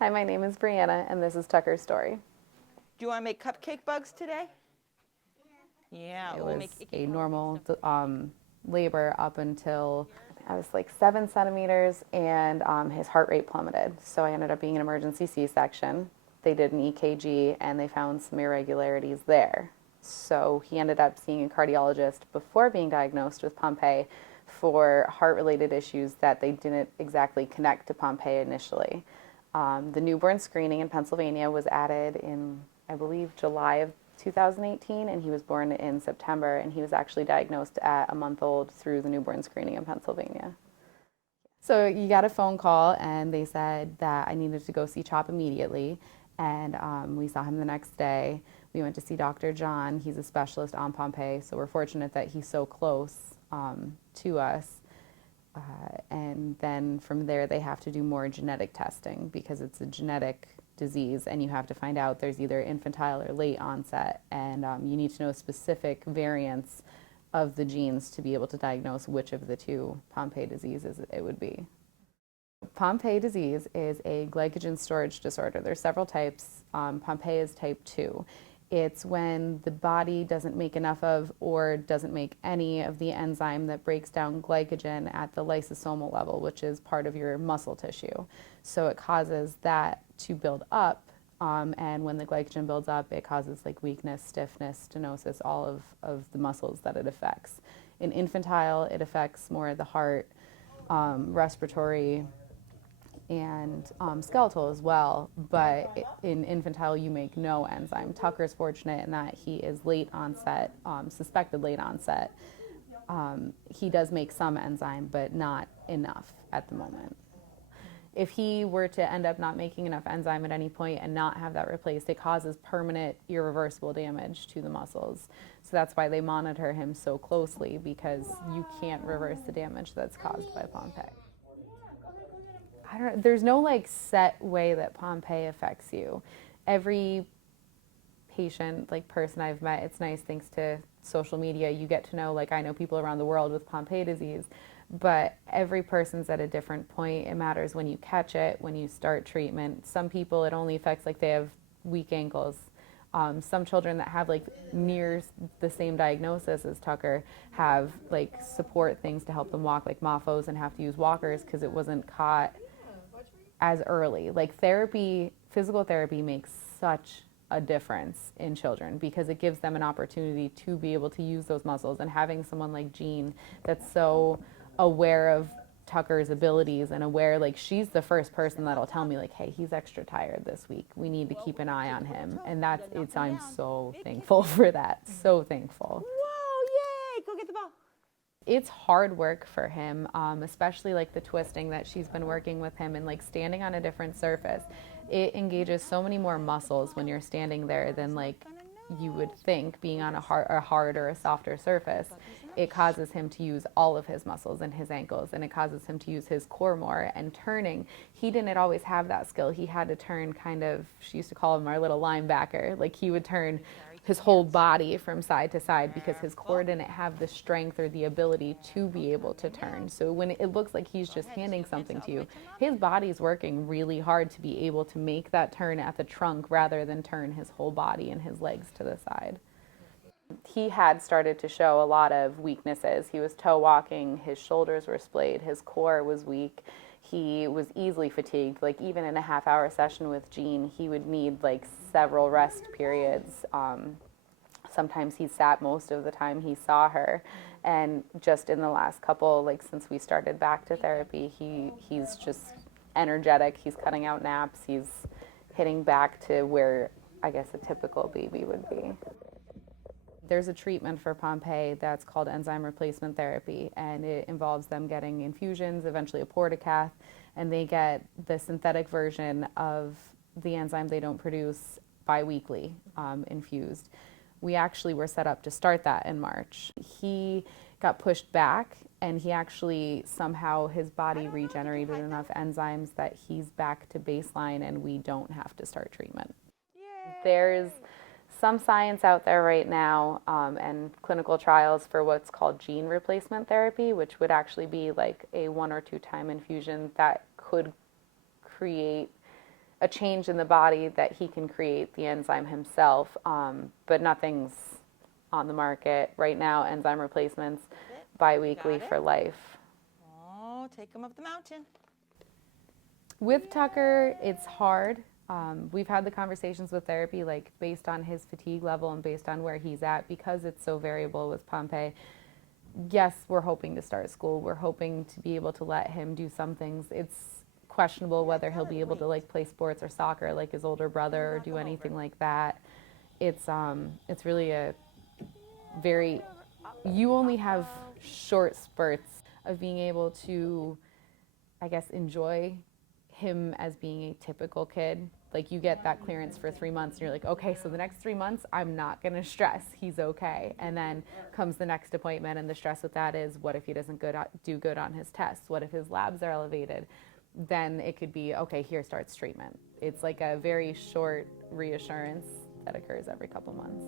Hi, my name is Brianna, and this is Tucker's story. Do you want to make cupcake bugs today? Yeah, It we'll was make icky a holiday normal stuff. labor up until I was like 7 centimeters, and his heart rate plummeted. So I ended up being an emergency C-section. They did an EKG, and they found some irregularities there. So he ended up seeing a cardiologist before being diagnosed with Pompe for heart-related issues that they didn't exactly connect to Pompe initially. The newborn screening in Pennsylvania was added in, I believe, July of 2018, and he was born in September, and he was actually diagnosed at a month old through the newborn screening in Pennsylvania. So you got a phone call, and they said that I needed to go see CHOP immediately, and we saw him the next day. We went to see Dr. John. He's a specialist on Pompe, so we're fortunate that he's so close to us. And then from there, they have to do more genetic testing because it's a genetic disease, and you have to find out there's either infantile or late onset, and you need to know specific variants of the genes to be able to diagnose which of the two Pompe diseases it would be. Pompe disease is a glycogen storage disorder. There's several types. Pompe is type 2. It's when the body doesn't make enough of or doesn't make any of the enzyme that breaks down glycogen at the lysosomal level, which is part of your muscle tissue. So it causes that to build up. And when the glycogen builds up, it causes like weakness, stiffness, stenosis, all of the muscles that it affects. In infantile, it affects more of the heart, respiratory, and skeletal as well. But in infantile, you make no enzyme. Tucker's fortunate in that he is late onset, suspected late onset. He does make some enzyme, but not enough at the moment. If he were to end up not making enough enzyme at any point and not have that replaced, it causes permanent, irreversible damage to the muscles. So that's why they monitor him so closely, because you can't reverse the damage that's caused by Pompe. There's no like set way that Pompe affects you. Every patient, like person I've met, it's nice thanks to social media, you get to know, like I know people around the world with Pompe disease, but every person's at a different point. It matters when you catch it, when you start treatment. Some people it only affects like they have weak ankles. Some children that have like near the same diagnosis as Tucker have like support things to help them walk, like MOFOs, and have to use walkers because it wasn't caught as early. Like therapy, physical therapy makes such a difference in children because it gives them an opportunity to be able to use those muscles. And having someone like Jean that's so aware of Tucker's abilities and aware, like she's the first person that'll tell me like, hey, he's extra tired this week, we need to keep an eye on him. And I'm so thankful for that, so thankful. Whoa, yay! Go get the ball. It's hard work for him, especially like the twisting that she's been working with him and like standing on a different surface. It engages so many more muscles when you're standing there than like you would think being on a hard or a softer surface. It causes him to use all of his muscles in his ankles, and it causes him to use his core more. And turning, he didn't always have that skill. He had to turn kind of, she used to call him our little linebacker. Like he would turn his whole body from side to side because his core didn't have the strength or the ability to be able to turn. So when it looks like he's just handing something to you, his body's working really hard to be able to make that turn at the trunk rather than turn his whole body and his legs to the side. He had started to show a lot of weaknesses. He was toe walking, his shoulders were splayed, his core was weak. He was easily fatigued. Like even in a half-hour session with Jean, he would need like several rest periods. Sometimes he sat most of the time he saw her. And just in the last couple, like since we started back to therapy, he's just energetic. He's cutting out naps. He's hitting back to where I guess a typical baby would be. There's a treatment for Pompe that's called enzyme replacement therapy, and it involves them getting infusions, eventually a portacath, and they get the synthetic version of the enzyme they don't produce biweekly, infused. We actually were set up to start that in March. He got pushed back, and he actually somehow his body regenerated enough enzymes that he's back to baseline, and we don't have to start treatment. There's some science out there right now, and clinical trials for what's called gene replacement therapy, which would actually be like a 1 or 2 time infusion that could create a change in the body that he can create the enzyme himself, but nothing's on the market right now. Enzyme replacements bi-weekly for life. Oh, take him up the mountain. With Tucker, it's hard. We've had the conversations with therapy, like based on his fatigue level and based on where he's at, because it's so variable with Pompe. Yes, we're hoping to start school. We're hoping to be able to let him do some things. It's questionable whether he'll be able to like play sports or soccer like his older brother or do anything like that. It's really a very, you only have short spurts of being able to, I guess, enjoy him as being a typical kid. Like you get that clearance for 3 months and you're like, okay, so the next 3 months I'm not gonna stress, he's okay. And then comes the next appointment, and the stress with that is, what if he doesn't do good on his tests? What if his labs are elevated? Then it could be, okay, here starts treatment. It's like a very short reassurance that occurs every couple months.